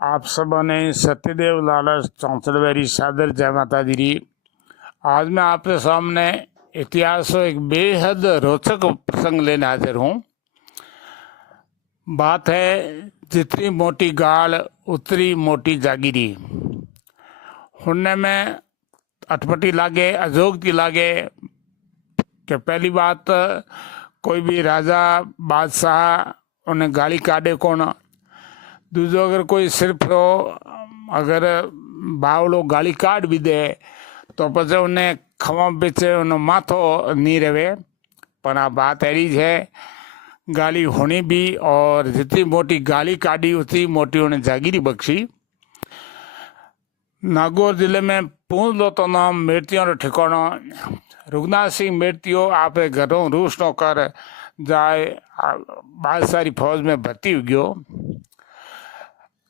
आप सबों ने सत्यदेव लाला चौंसलवेरी सादर जय माता दी। आज मैं आपके सामने इतिहास एक बेहद रोचक प्रसंग लेने हाजिर हूँ। बात है जितनी मोटी गाल उतनी मोटी जागीरी। हुन्ने में अटपटी लागे अजोगती लागे कि पहली बात कोई भी राजा बादशाह उन्हें गाली काटे कौन। दूसरो अगर कोई सिर्फ अगर बावलो गाली काट भी दे तो पचे उन्हें खवा पीछे उन्हें माथो नहीं रहे। पर आ बात ऐसी है गाली होनी भी और जितनी मोटी गाली काटी उतनी मोटी उन्हें जागीरी बख्शी। नागौर जिले में पूंछ लो तो नाम मृत्युओं रो ठिकाना रघुनाथ सिंह मृत्यु आप घरों रूस नो कर जाए बादशाही फौज में भर्ती हो गयो।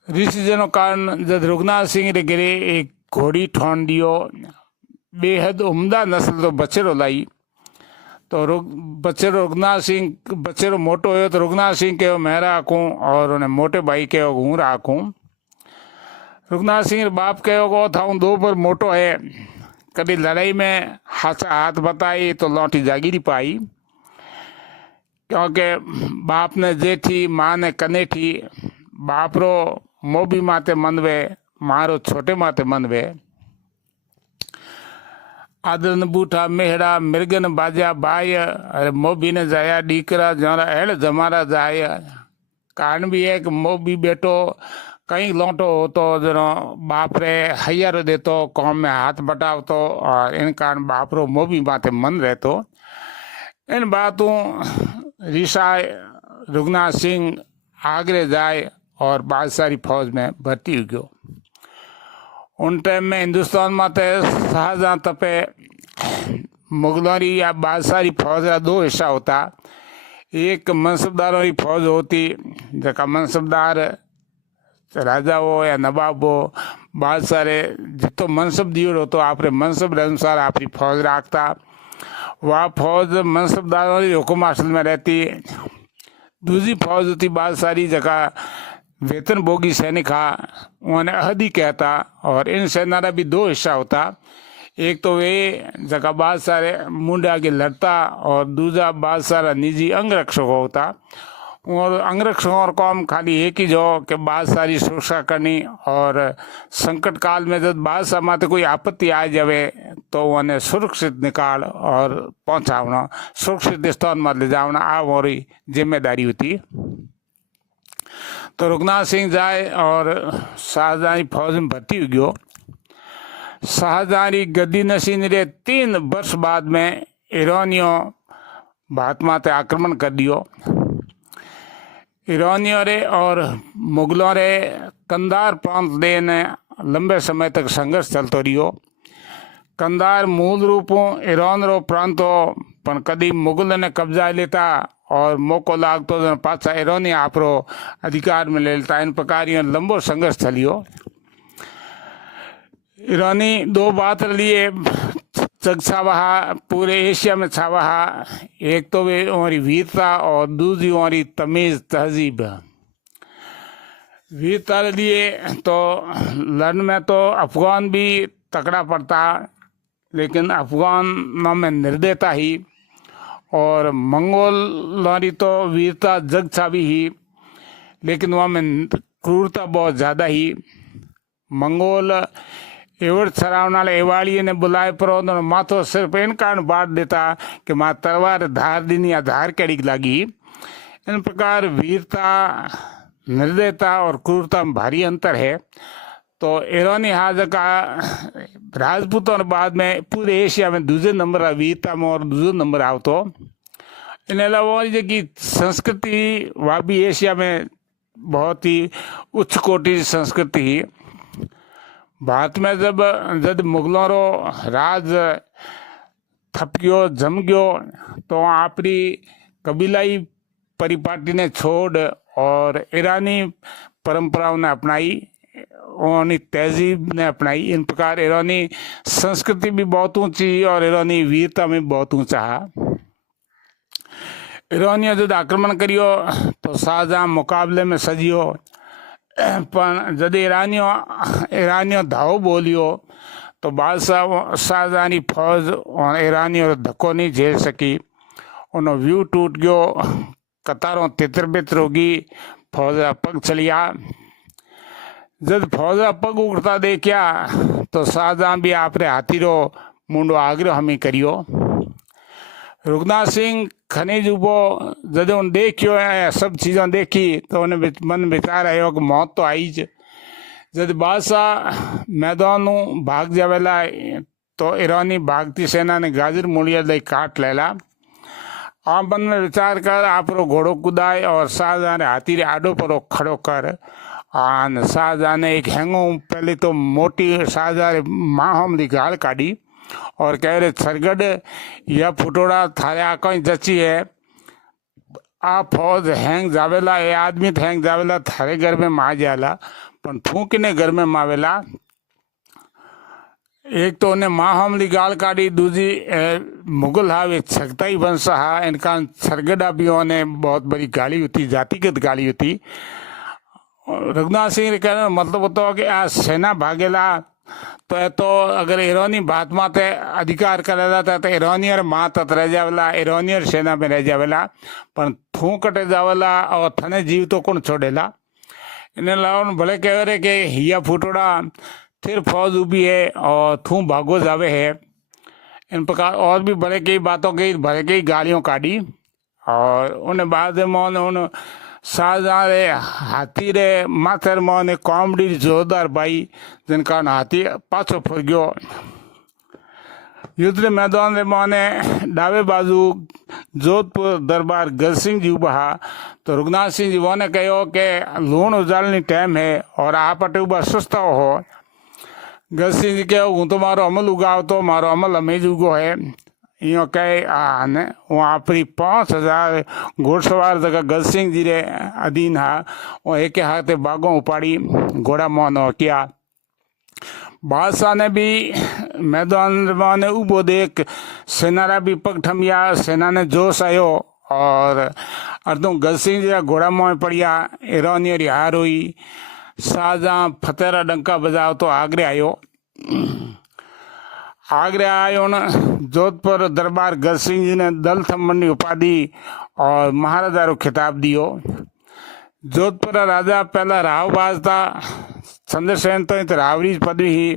ऋषि जनो कारण जब रघुनाथ सिंह रे गिरे एक घोड़ी ठोन दियो बेहद उम्दा नस्ल तो बचेरो लाई। तो बचेरो रघुनाथ सिंह बचेरो मोटो हो तो रघुनाथ सिंह के मैं राखूं और उन्हें मोटे भाई के हूँ राखूं। रघुनाथ सिंह बाप के था हूँ दो पर मोटो है। कभी लड़ाई में हाथ बताई तो लौटी जागीरी पाई क्योंकि बाप ने जेठी माँ ने कनेठी। बाप रो मोबी माते मनवे मारो छोटे माते मनवे। आदरन बूठा मेहड़ा मिर्गन बाजा बाय अरे मोबी ने जाया डीकरा जरा एड़ जमारा जाय। कारण भी है कि मोबी बेटो कहीं लौटो हो तो जनो बाप रे हैयर देतो कौम में हाथ बटावतो और इन कारण बाप रो मोबी माते मन रहतो। इन बातों ऋषाय रघुनाथ सिंह आगरे जाए और बादशाही फौज में भर्ती हो गयो। उन टाइम में हिंदुस्तान में तो शाहजहां तपे मुगलों या बादशाही फौज का दो हिस्सा होता। एक मनसबदारों की फौज होती जका मनसबदार राजा हो या नवाब हो बादशाह जितो मनसब दियो हो तो आप मनसब के अनुसार अपनी फौज रखता। वह फौज मनसबदारों की हुक्म हासिल में रहती। दूसरी फौज होती बादशाही जका वेतन भोगी सैनिक हा उन्हें अहदी कहता। और इन सेना का भी दो हिस्सा होता। एक तो वे जगह बादशाह मुंडे आगे लड़ता और दूसरा बादशाह निजी अंगरक्षक होता। और अंगरक्षकों और काम खाली एक ही जो कि बादशाही सुरक्षा करनी और संकट काल में जब बादशाह माते कोई आपत्ति आ जावे तो उन्हें सुरक्षित निकाल और पहुंचावना सुरक्षित स्थान में ले जावना आ हमारी जिम्मेदारी होती। तो रघुनाथ सिंह जाए और शाहजहां फौज में भर्ती हो गयो। शाहजहां गद्दी नशीन रे 3 वर्ष बाद में ईरानियों भारत माते आक्रमण कर दियो। ईरानियों रे और मुगलों रे कंधार प्रांत दे ने लंबे समय तक संघर्ष चलतो रहियो। कंधार मूल रूपों ईरान रो प्रांत हो पर कदी मुगल ने कब्जा लेता और मौको लागतो तो पाछा ईरानी आपरो अधिकार में ले लेता। इन प्रकार ये लंबो संघर्ष चलियो। ईरानी दो बात लिए जग छावा पूरे एशिया में छावा। एक तो वे हमारी वीरता और दूसरी हमारी तमीज तहजीब। वीरता लिए तो लड़ने में तो अफगान भी तकड़ा पड़ता लेकिन अफगान में निर्दयता ही और मंगोल लड़ी तो वीरता जग छावी ही लेकिन वहाँ में क्रूरता बहुत ज़्यादा ही। मंगोल एवड़ छरावना एवाड़ी ने बुलाए पर माथो सिर्फ इन कारण बांट देता कि माँ तलवार धार दीनी या धार कड़ी लगी। इन प्रकार वीरता निर्दयता और क्रूरता में भारी अंतर है। तो ईरानी हाज का राजपूतों और बाद में पूरे एशिया में दूसरे नंबर वीरता में और दूसरे नंबर आओ। तो इन अलावा जी संस्कृति वह भी एशिया में बहुत ही उच्च कोटि संस्कृति ही। भारत में जब मुगलों रो राज थप गयो जम गयो तो आपरी कबीलाई परिपाटी ने छोड़ और ईरानी परंपराओं ने अपनाई ईरानी तहजीब ने अपनाई। इन प्रकार ईरानी संस्कृति भी बहुत ऊंची और ईरानी वीरता में बहुत ऊंचा है। ईरानियों जब आक्रमण करियो तो शाहजहां मुकाबले में सजियो પણ જદી ઈરાનીઓ ધાવો બોલ્યો તો શાહજહાની ફौज ईरानियों धक्को नहीं झेल सकी। उन व्यू टूट गयो, कतारों तितर बितर होगी, फौज पग चलिया। जब फौज पग उड़ता देखिया तो शाहजहां भी आपरे हाथी रो मुंडो आगरो हमी करियो। रुगनाथ सिंह खनिज उबो जब उन देखियो सब चीज़ों देखी तो उन्हें मन विचार आयो कि मौत तो आई ज। जब बादशाह मैदान भाग जावेला तो ईरानी भागती सेना ने गाजर मूड़िया दई काट लेला। आप मन में विचार कर आप रो घोड़ो कुदाए और शाहजहां रे हाथी रे आडो पर खड़ो कर। आन शाहजहां ने एक हैंगो पहले तो मोटी शाहजहां रे माहम दी गाल काढ़ी और कह रहे सरगढ़ यह फुटोड़ा थारे आका जची है। आ फौज हैंग जावेला ए आदमी तो हैंग जावेला थारे घर में मा जाला पण थूक ने घर में मावेला। एक तो उन्हें माँ हमली गाल काढ़ी, दूजी मुगल हा वे छगताई वंश हा, इनका सरगढ़ा भी उन्हें बहुत बड़ी गाली होती, जातिगत गाली होती। रघुनाथ सिंह कहने मतलब होता है कि आ सेना भागेला तो अगर ईरानी बात माते अधिकार करेला तो ईरानियर मात रह जावेला, ईरानियर सेना में रह जावेला, पर थू कटे जावेला और थने जीव तो कौन छोड़ेला। इन्हें लावन भले कह रहे कि हिया फुटोड़ा फिर फौज उभी है और थू भागो जावे है। इन प्रकार और भी बड़े कई बातों की भले कई गालियों काढ़ी और उन्हें बाद में उन शाहजहां रे हाथी रे माथर में कॉमेडी जोरदार बाई जिनका हाथी पाछो फर गयो। युद्ध मैदान रे माने डावे बाजू जोधपुर दरबार गजसिंह जी उबा तो रुगनाथ सिंह जी ने कहो कि लूण उजालनी टाइम है और आप अटे उबा सुस्ता हो। गजसिंह जी कहो हूँ तो मारो अमल उगाव तो मारो अमल अमेज उगो है। यो कहे आने वहाँ अपनी 5000 घोड़सवार जगह गजसिंह जी रे अधीन हा वो एक हाथे बागों उपाड़ी घोड़ा मोहन किया। बादशाह ने भी मैदान में उबो देख सेना भी पग ठमिया, सेना ने जोश आयो और अर्धों गजसिंह जी घोड़ा मोह पड़िया। ईरानी हार हुई। शाहजहां फतेरा डंका बजाओ तो आगरे आयो। आगरे आयो न जोधपुर दरबार गजसिंह जी ने दल थम्मन उपाधि और महाराजा रो खिताब दियो। जोधपुर राजा पहला रावबाज था, चंद्रसेन तो रावरी पदवी ही।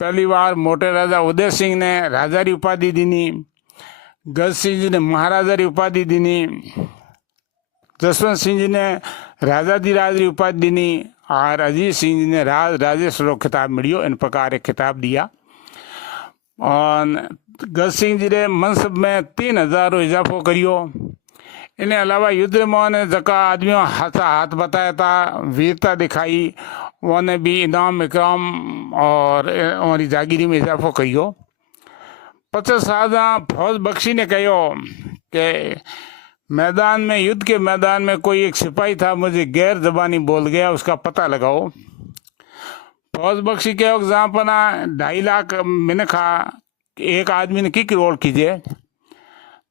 पहली बार मोटे राजा उदय सिंह ने राजा री उपाधि दीनी, गजसिंह जी ने महाराजा री उपाधि दीनी, जसवंत सिंह जी ने राजा दी राज री उपाधि दीनी और अजीत सिंह जी ने राज राजेश रो खिताब मिलियो। इन प्रकार एक खिताब दिया और गजसिंह जी ने मनसब में 3000 रो इजाफो करियो। इन्हें अलावा युद्ध में ने जका आदमियों हाथ बताया था, वीरता दिखाई, उन्हें भी इनाम इकराम और हमारी जागीरी में इजाफो करियो। 50 शाहजहां फौज बख्शी ने कहो कि मैदान में युद्ध के मैदान में कोई एक सिपाही था मुझे गैर जबानी बोल गया, उसका पता लगाओ। फौज बख्शी कहो जहाँ पना 2.5 लाख मिनखा एक आदमी ने की रोल कीजिए।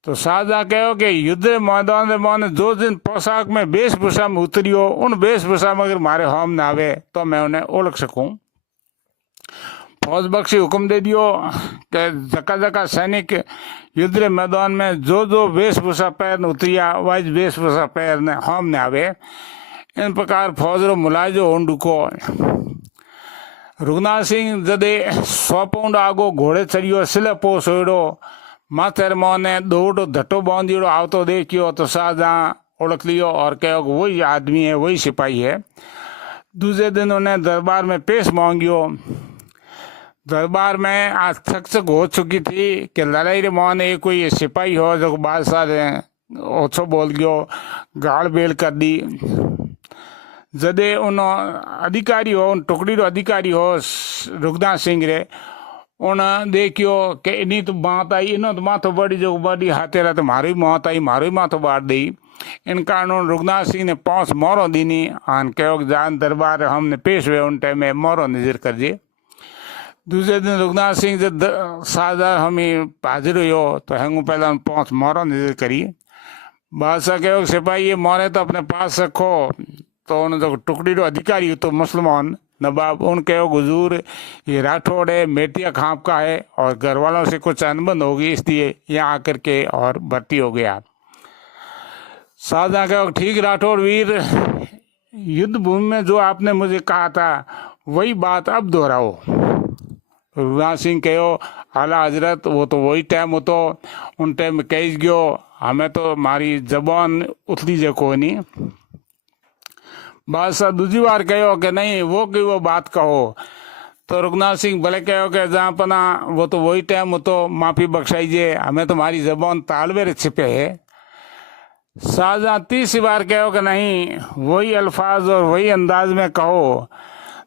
तो शाहजहां कहो कि युद्ध मैदान में जो दिन पोशाक में वेशभूषा में उतरियो उन वेशभूषा में अगर मारे हम ना आवे तो मैं उन्हें ओळख सकूं। फौज बख्शी हुक्म दे दियो कि जका जका सैनिक युद्ध मैदान में जो वेशभूषा पैर उतरिया वह वेशभूषा पैर ने हम ने आवे। इन प्रकार फौज रो मुलाजो हों डुको। रुगनाथ सिंह जदे 100 पाउंड आगो घोड़े चढ़ियो, सिले पोस होड़ो, माथेर मोने दौड़ो धट्टो बांधियो आवतो देखियो तो शाहजहां ओळख लियो और कहो कि वही आदमी है, वही सिपाही है। दूसरे दिन उन्हें दरबार में पेश मांगियो। दरबार में आज चकचक हो चुकी थी कि लड़ाई रे मोने कोई सिपाही हो जो बादशाह ने ओछो बोल गयो, गाल बेल कर दी। जदे उन अधिकारी हो, उन टुकड़ी रो अधिकारी हो रुगनाथ सिंह रे, उन देखियो कि इन्हीं तो बात आई, इन्हों तो माथो बड़ी जो बड़ी हाथे रहा तो मारो ही मौत आई, मारो ही माथो बाढ़ दी। इन कारण रुगनाथ सिंह ने 5 मोरों दीनी आन कहो जान दरबार हमने पेश हुए उन टाइम में मोरों नजर कर दिए। दूसरे दिन रुगनाथ सिंह जब शाहजहां हमें हाजिर हो तो हैंगू पहले उन 5 मोरों नजर करी। बादशाह कहो सिपाही ये मोरे तो अपने पास रखो, तो उन जो टुकड़ी रो अधिकारी तो मुसलमान नवाब उन कहो हुजूर ये राठौड़ है मेटिया खाप का है और घर वालों से कुछ अनबन होगी इसलिए यहाँ आकर के और भर्ती हो गया। शाहजहाँ कहो ठीक राठौड़ वीर, युद्ध भूमि में जो आपने मुझे कहा था वही बात अब दोहराओ। रघुनाथ सिंह कहो आला हजरत वो तो वही टाइम हो तो उन टाइम में कही गयो, हमें तो मारी जबान उथली जे कोई नहीं। बादशाह दूसरी बार कहो कि नहीं वो बात कहो। तो रघुनाथ सिंह भले कहो कि जहाँ पना वो तो वही टाइम हो तो माफ़ी बख्शाइए, हमें तुम्हारी जबान तालवे छिपे है। शाहजहाँ तीसरी बार कहो कि नहीं वही अल्फाज और वही अंदाज में कहो।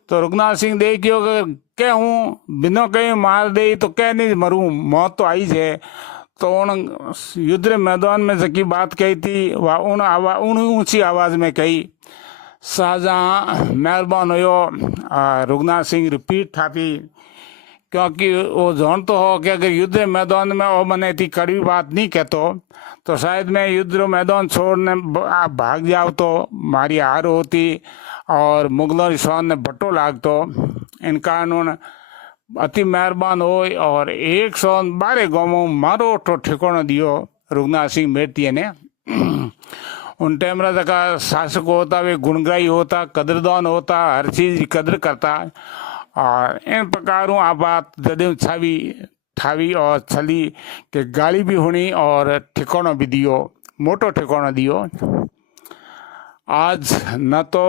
तो रघुनाथ सिंह देखियो कि क्या हूँ बिना कहीं मार दे तो क्या नहीं मरूँ, मौत तो आई है। तो उन युद्ध मैदान में जकी बात कही थी वह उन ऊंची आवाज़ में कही। शाहजहाँ मेहरबान हो रघुनाथ सिंह रिपीट ठापी, क्योंकि वो जान तो हो कि अगर युद्ध मैदान में वो मने थी कड़वी बात नहीं कहतो तो शायद मैं युद्ध मैदान छोड़ने भाग जाओ तो मारी हार होती और मुगलों शान ने बट्टो लागतो। इन कारण अति मेहरबान हो और 112 गाँवों मारो तो ठिकाना दियो रघुनाथ सिंह मेटिया ने। उन टाइम का शासक होता वे गुणग्राही होता, कदरदान होता, हर चीज़ की कदर करता। और इन प्रकारों आ बात जदे छावी ठावी और छली के गाली भी होनी और ठिकाना भी दियो, मोटो ठिकाना दियो। आज न तो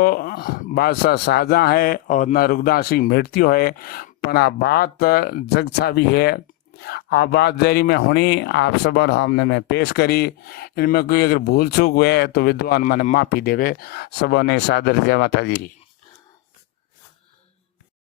बादशाह शाहजहाँ है और न रघुनाथ सिंह मेटियो है, पर आ बात जग छावी है। आ बात जरी में होनी आप सब हमने में पेश करी। इनमें कोई अगर भूल चूक हुए तो विद्वान मैंने माफ़ी देवे। सबों ने सादर जय माता जी।